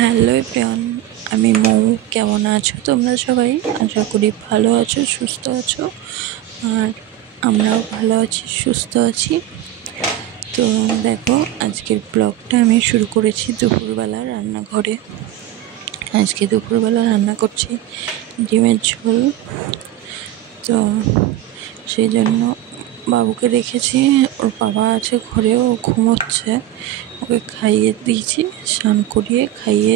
Hello everyone, আমি মৌ। কেমন আছো তোমরা সবাই? আশা করি ভালো আছো, সুস্থ আছো। আর আমরাও ভালো আছি, সুস্থ আছি। তো দেখো, আজকের ব্লগটা আমি শুরু করেছি দুপুরবেলা রান্নাঘরে। আজকে দুপুরবেলা রান্না করছি ডিমের ঝোল। তো সেই জন্য বাবুকে রেখেছি, ওর বাবা আছে ঘরে, ও ঘুমোচ্ছে। ওকে খাইয়ে দিয়েছি, স্নান করিয়ে খাইয়ে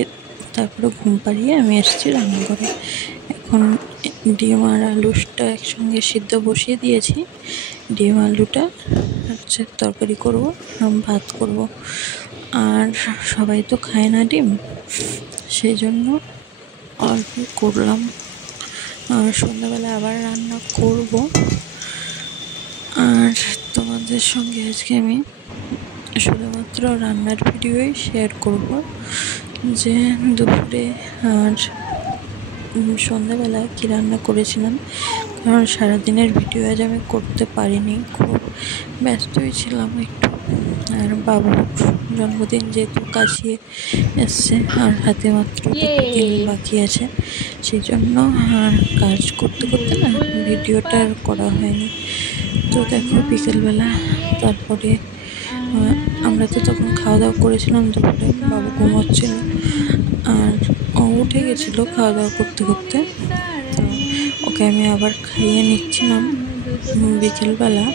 তারপরে ঘুম পাড়িয়ে আমি এসেছি রান্নাঘরে। এখন ডিম আর আলুটা একসঙ্গে সিদ্ধ বসিয়ে দিয়েছি। ডিম আলুটা হচ্ছে তরকারি করবো, ভাত করব। আর সবাই তো খায় না ডিম, সেই জন্য অল্প করলাম। আর সন্ধ্যাবেলা আবার রান্না করব। আর তোমাদের সঙ্গে আজকে আমি শুধুমাত্র রান্নার ভিডিওই শেয়ার করব, যে দুপুরে আর সন্ধ্যাবেলা কী রান্না করেছিলাম। কারণ সারাদিনের ভিডিও আজ আমি করতে পারিনি, খুব ব্যস্তই ছিলাম একটু। আর বাবুর জন্মদিন যেহেতু কাশিয়ে এসছে, আর হাতে মাত্র 2 দিন বাকি আছে, সেই জন্য আর কাজ করতে করতে না ভিডিওটা আর করা হয়নি। তো দেখো বিকেলবেলা তারপরে আমরা তো তখন খাওয়া দাওয়া করেছিলাম দুপুরে, বাবু ঘুমোচ্ছিল আর ও উঠে গেছিলো খাওয়া দাওয়া করতে করতে। তো ওকে আমি আবার খাইয়ে নিচ্ছিলাম বিকেলবেলা।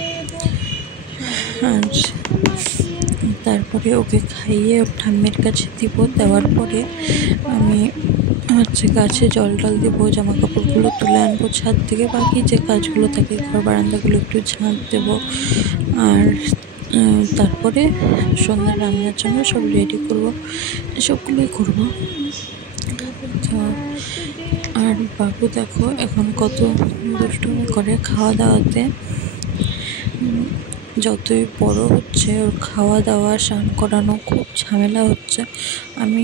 আর তারপরে ওকে খাইয়ে ওর ঠাম্মির কাছে দিব, দেওয়ার পরে আমি গাছে জল টল দেবো, জামা কাপড়গুলো তুলে আনবো ছাদ থেকে, বাকি যে কাজগুলো থাকে ঘর বারান্দাগুলো একটু ঝাঁট দেবো। আর তারপরে সন্ধ্যার রান্নার জন্য সব রেডি করবো, এসবগুলোই করবো। তো আর বাবু দেখো এখন কত দুষ্টুমি করে খাওয়া দাওয়াতে। যতই বড় হচ্ছে ওর খাওয়া দাওয়া স্নান করানো খুব ঝামেলা হচ্ছে। আমি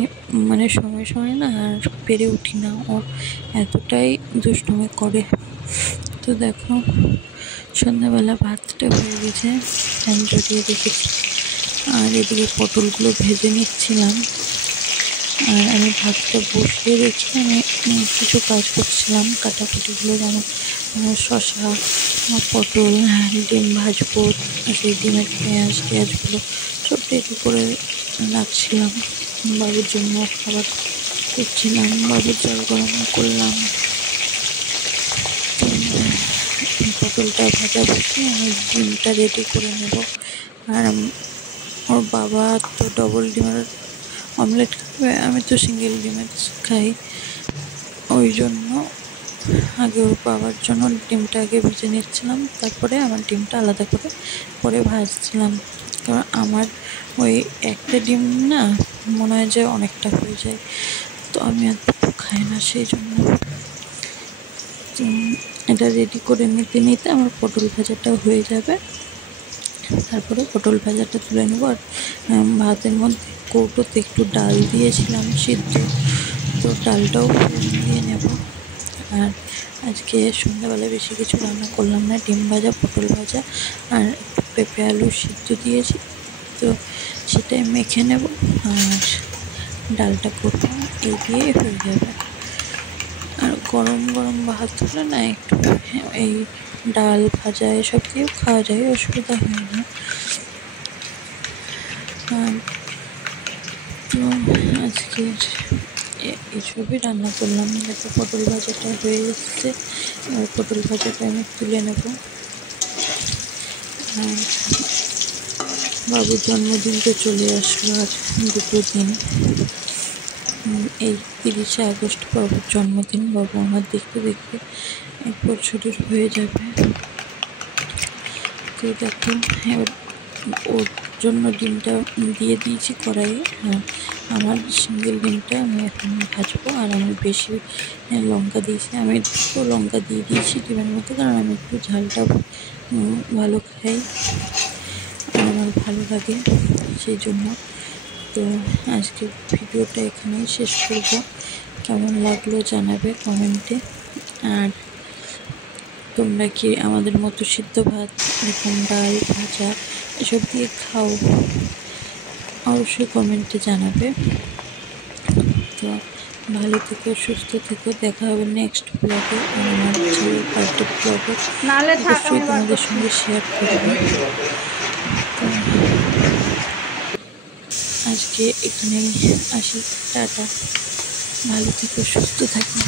সময় সময় না আর পেরে উঠি না, ও এতটাই দুষ্টুমি করে। তো দেখো সন্ধ্যাবেলা ভাতটা হয়ে গেছে, ফ্যান জ্বলিয়ে রেখেছি। আর এদিকে পটলগুলো ভেজে নিচ্ছিলাম। আর আমি ভাতটা বসিয়ে রেখে আমি কিছু কাজ করছিলাম, কাটাকুটিগুলো, যেমন শসা, পটল, ডিম ভাজবো, সেই ডিমের পেঁয়াজগুলো সব রেডি করে রাখছিলাম। বাবুর জন্য খাবার করছিলাম, বাবুর জল গরম করলাম। পটলটা ভাজা বসিয়ে আমি ডিমটা রেডি করে নেব। আর ওর বাবা তো ডবল ডিমের অমলেট খাবে, আমি তো সিঙ্গেল ডিমের খাই। ওই জন্য আগে ওর বাবার জন্য ডিমটা আগে ভেজে নিচ্ছিলাম, তারপরে আমার ডিমটা আলাদা করে পরে ভাজছিলাম। কারণ আমার ওই একটা ডিম না মনে হয় যে অনেকটা হয়ে যায়, তো আমি আর খাই না, সেই জন্য। এটা রেডি করে নিতে নিতে আমার পটল ভাজাটা হয়ে যাবে। তারপরে পটল ভাজাটা তুলে নেব। আর ভাতের মধ্যে কৌটোতে একটু ডাল দিয়েছিলাম সিদ্ধ, তো ডালটাও দিয়ে নেব। আর আজকে সন্ধ্যাবেলায় বেশি কিছু রান্না করলাম না, ডিম ভাজা, পটল ভাজা আর একটু পেঁপে আলু সিদ্ধ দিয়েছি, তো সেটাই মেখে নেব। আর ডালটা করবো, এই দিয়েই হয়ে যাবে। আর গরম গরম ভাত হলে না একটু এই ডাল ভাজা এসব দিয়েও খাওয়া যায়, অসুবিধা হয় না। তো আজকের এসবই রান্না করলাম। দেখো পটল ভাজাটা হয়ে এসছে, আর পটল ভাজাটা আমি তুলে নেব। আর বাবুর জন্মদিন তো চলে আসলো, আর 2 দিন। এই 30শে আগস্ট বাবুর জন্মদিন। বাবু আমার দেখতে দেখতে 1 বছরের হয়ে যাবে। তো দেখো এবার ওর জন্য ডিমটা দিয়ে দিয়েছি কড়াইয়ে, আর আমার সিঙ্গেল ডিমটা আমি এখন ভাজবো। আর আমি বেশি লঙ্কা দিয়েছি, আমি 2 লঙ্কা দিয়ে দিয়েছি ডিমের মধ্যে, কারণ আমি একটু ঝালটা ভালো খাই আর আমার ভালো লাগে, সেই জন্য। তো আজকের ভিডিওটা এখানেই শেষ করব। কেমন লাগলো জানাবে কমেন্টে। আর তোমরা কি আমাদের মতো সিদ্ধ ভাত, এরকম ডাল ভাজা এসব দিয়ে খাও? অবশ্যই কমেন্টে জানাবে। তো ভালো থেকো, সুস্থ থেকো, দেখা হবে নেক্সট ব্লগে। আর আমার ছেলের বার্থডে ব্লগে অবশ্যই তোমাদের সঙ্গে শেয়ার করবো। তো আজকে এখানে আসি, টাটা, ভালো থেকো, সুস্থ থাকো।